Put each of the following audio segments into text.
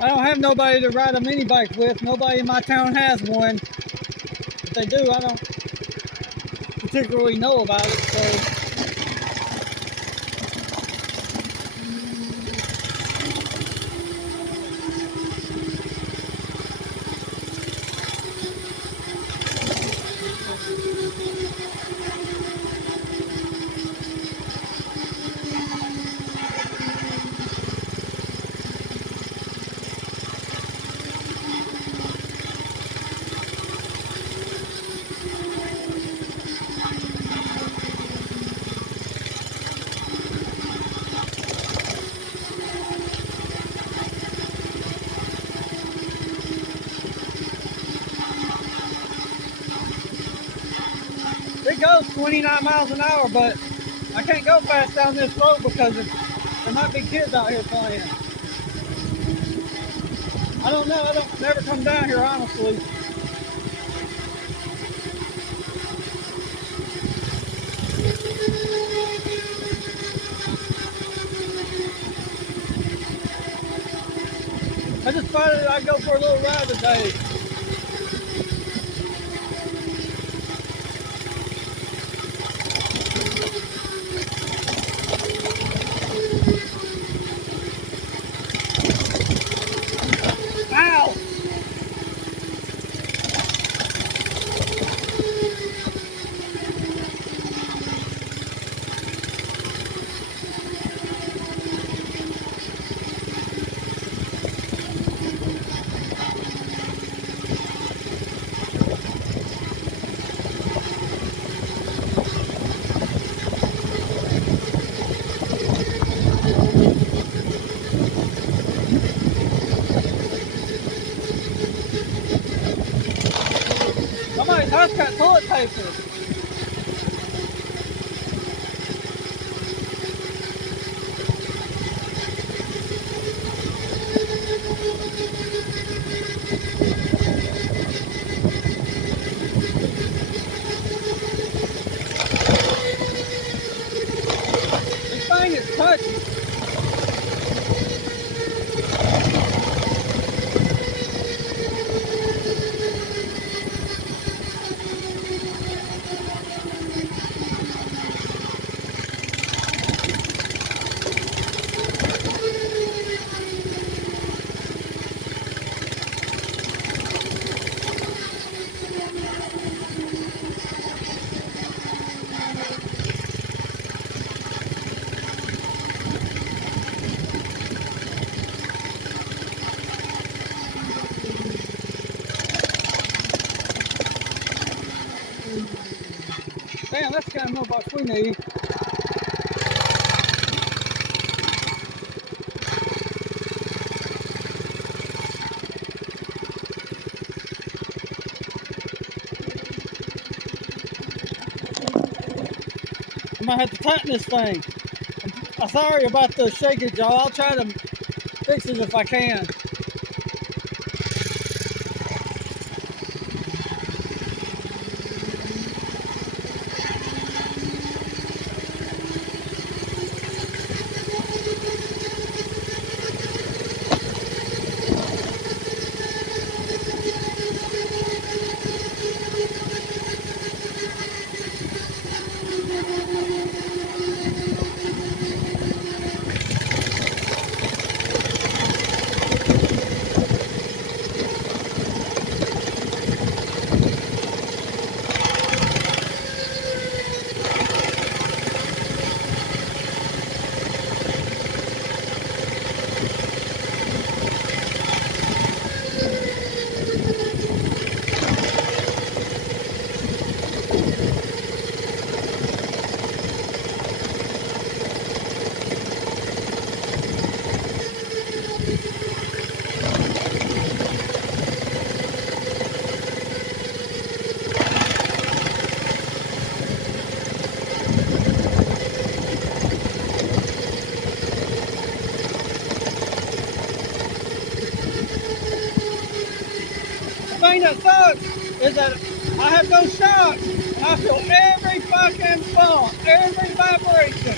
I don't have nobody to ride a mini bike with. Nobody in my town has one. If they do, I don't particularly know about it. So. It goes 29 miles an hour, but I can't go fast down this road because there might be kids out here playing. I don't know. I don't never come down here, honestly. I just decided I'd go for a little ride today. Ow! Somebody's house got toilet paper. This thing is touchy. Damn, that's the kind of mailbox we need. I might have to tighten this thing. I'm sorry about the shakage, y'all. I'll try to fix it if I can. The thing that sucks is that I have those shocks and I feel every fucking bump, every vibration.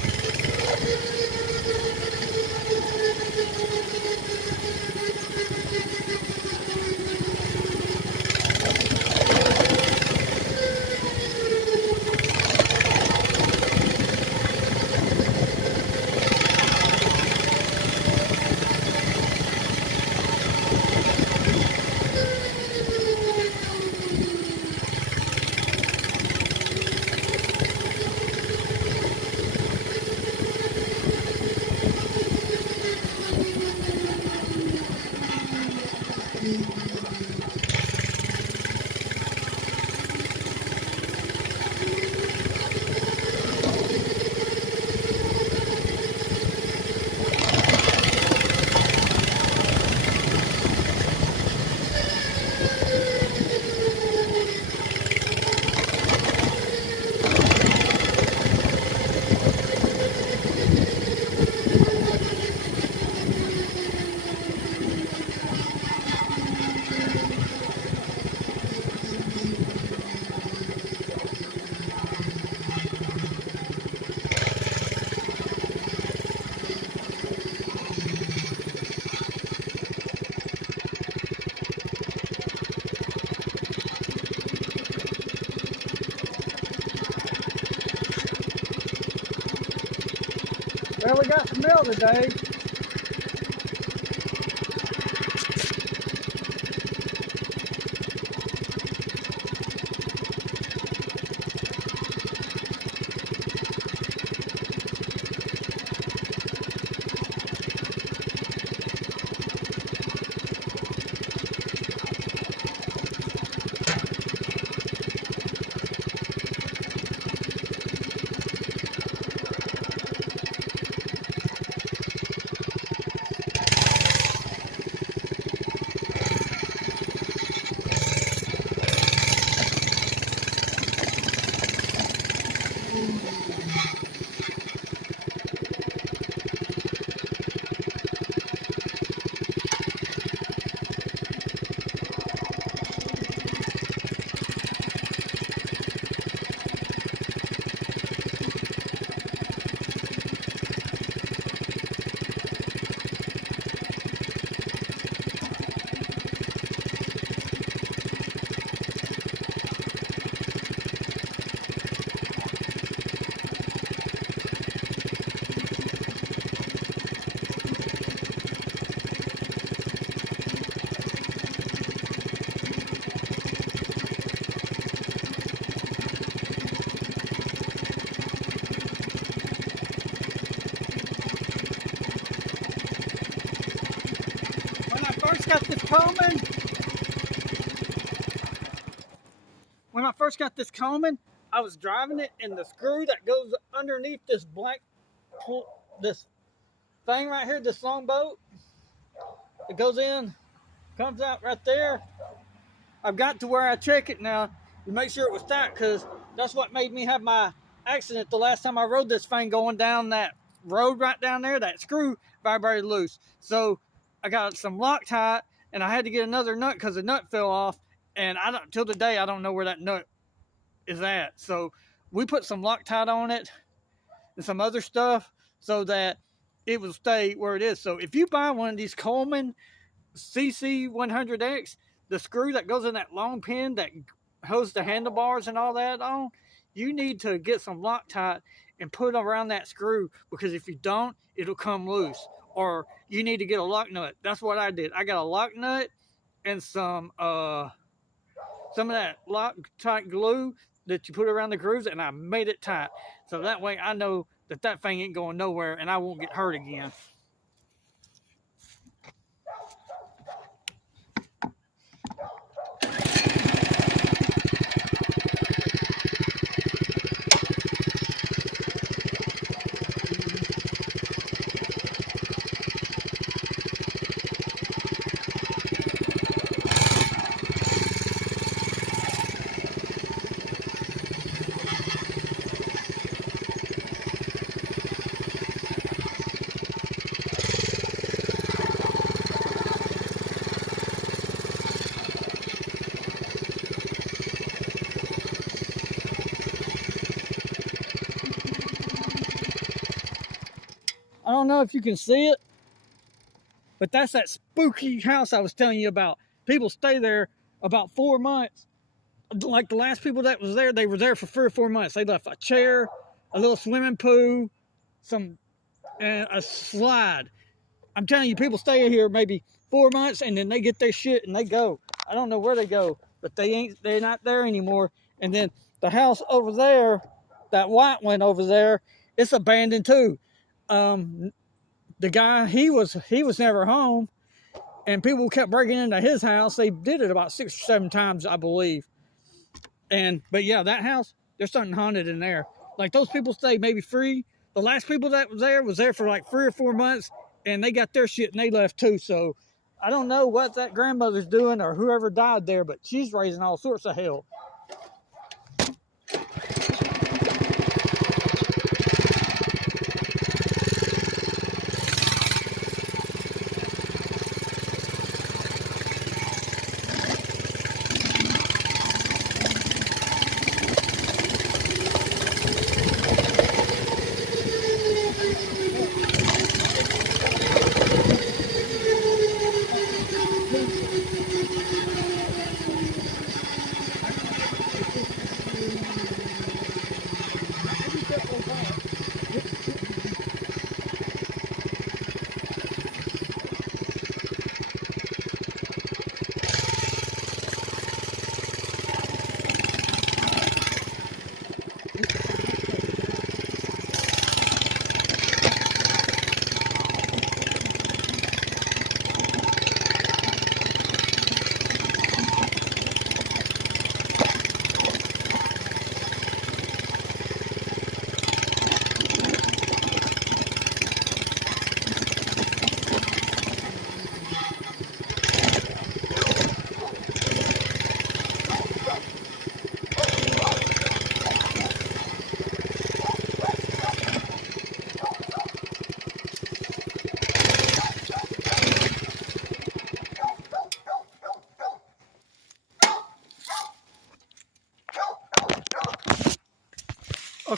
Well, we got some mail today. When I first got this Coleman, I was driving it, and the screw that goes underneath this this thing right here, this long boat, it goes in, comes out right there. I've got to where I check it now to make sure it was tight, because that's what made me have my accident the last time I rode this thing going down that road right down there. That screw vibrated loose. So I got some Loctite, and I had to get another nut because the nut fell off. And till today, I don't know where that nut is at. So we put some Loctite on it and some other stuff so that it will stay where it is. So if you buy one of these Coleman CC100X, the screw that goes in that long pin that holds the handlebars and all that on, you need to get some Loctite and put around that screw, because if you don't, it'll come loose. Or you need to get a lock nut. That's what I did. I got a lock nut and some of that Loctite glue that you put around the grooves, and I made it tight. So that way I know that thing ain't going nowhere and I won't get hurt again. I don't know if you can see it, but that's that spooky house I was telling you about. People stay there about 4 months. Like the last people that was there, they were there for 3 or 4 months. They left a chair, a little swimming pool, and a slide. I'm telling you, people stay here maybe 4 months, and then they get their shit and they go. I don't know where they go, but they're not there anymore. And then the house over there, that white one over there, it's abandoned too. The guy, he was never home, and people kept breaking into his house. They did it about 6 or 7 times, I believe. But yeah, that house, there's something haunted in there. Like, those people stay maybe free. The last people that was there for like 3 or 4 months, and they got their shit and they left too. So I don't know what that grandmother's doing or whoever died there, but she's raising all sorts of hell.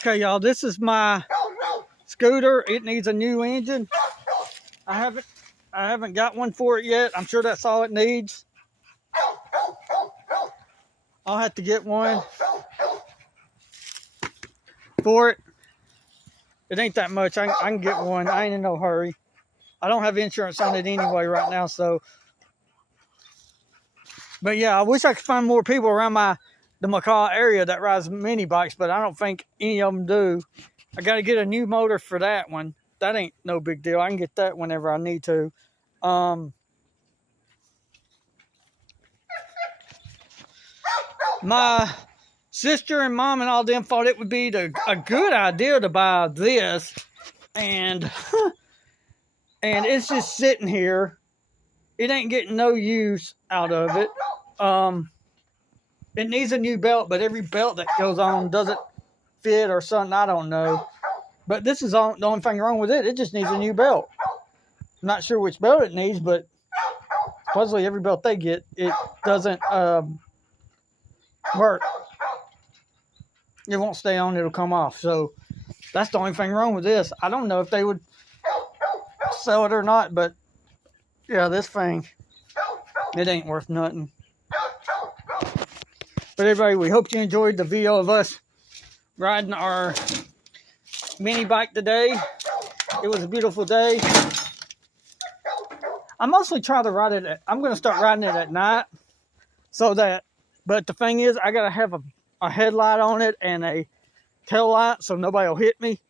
Okay, y'all, this is my scooter. It needs a new engine. I haven't got one for it yet. I'm sure that's all it needs. I'll have to get one for it. It ain't that much. I can get one. I ain't in no hurry. I don't have insurance on it anyway right now, so. But yeah, I wish I could find more people around the mccalla area that rides mini bikes, but I don't think any of them do. I got to get a new motor for that one. That ain't no big deal. I can get that whenever I need to. My sister and mom and all them thought it would be a good idea to buy this, and it's just sitting here. It ain't getting no use out of it. It needs a new belt, but every belt that goes on doesn't fit or something. I don't know. But this is the only thing wrong with it. It just needs a new belt. I'm not sure which belt it needs, but supposedly every belt they get, it doesn't work. It won't stay on. It'll come off. So that's the only thing wrong with this. I don't know if they would sell it or not, but yeah, this thing, it ain't worth nothing. But everybody, we hope you enjoyed the video of us riding our mini bike today. It was a beautiful day. I mostly try to ride it. I'm going to start riding it at night, but the thing is, I got to have a headlight on it and a tail light so nobody will hit me.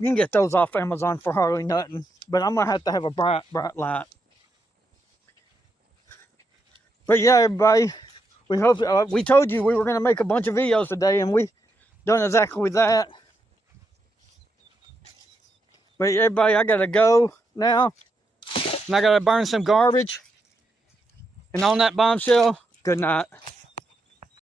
You can get those off Amazon for hardly nothing, but I'm going to have a bright light. But yeah, everybody, we hope, we told you we were going to make a bunch of videos today, and we done exactly that. But everybody, I got to go now, and I got to burn some garbage. And on that bombshell, good night.